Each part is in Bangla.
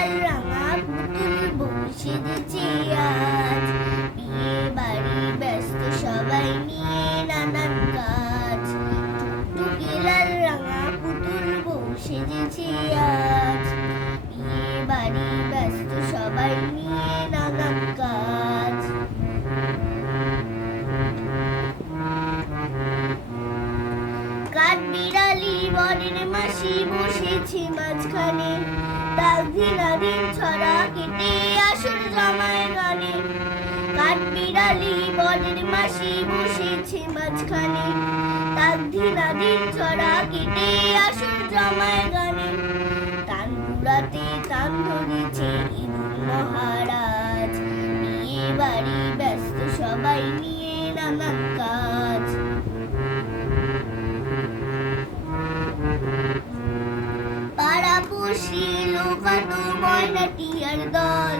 লাল রাঙা পুতুল বউ সেজেছে আজ। বিয়ে বাড়ি ব্যস্ত সবাই নিয়ে নানান কাজ। টুকটুকে লাল রাঙা পুতুল বউ সেজেছে আজ। বিয়ে বাড়ি ব্যস্ত সবাই নিয়ে নানান কাজ। কাঠবিড়ালি বরের মাসি বসেছে মাঝখানে, তাল দিনাদিন ছড়া কেটে আসর জমায় গানে। কাঠবিড়ালি বরের মাসি বসেছে মাঝখানে, তাল দিনাদিন ছড়া কেটে আসর জমায় গানে। তানপুরাতে তান ধরেছে ইঁদুর মহারাজ। বিয়ে বাড়ি ব্যস্ত সবাই নিয়ে নানান কাজ। পাড়াপড়শি লোকাত ময়না টিয়ার দল,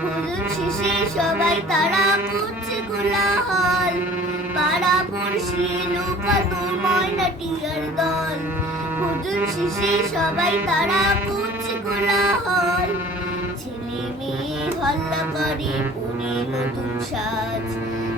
ভোজন শেষে সবাই তারা করছে কোলাহল। পাড়াপড়শি লোকাত ময়না টিয়ার দল, ভোজন শেষে সবাই তারা করছে কোলাহল। ছেলে মেয়ে হল্লা করে পরে নতুন সাজ।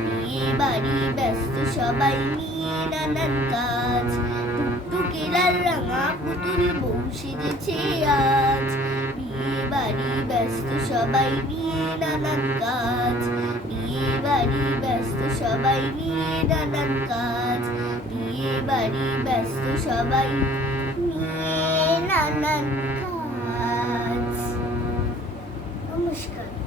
বিয়ে বাড়ি ব্যস্ত সবাই নিয়ে নানান কাজ। টুকটুকে লাল রাঙা পুতুল বউ সেজেছে আজ। বিয়ে বাড়ি ব্যস্ত সবাই নিয়ে নানান কাজ। বিয়ে বাড়ি ব্যস্ত সবাই নিয়ে নানান কাজ। বিয়ে বাড়ি ব্যস্ত সবাই নিয়ে নানান কাজ। নমস্কার।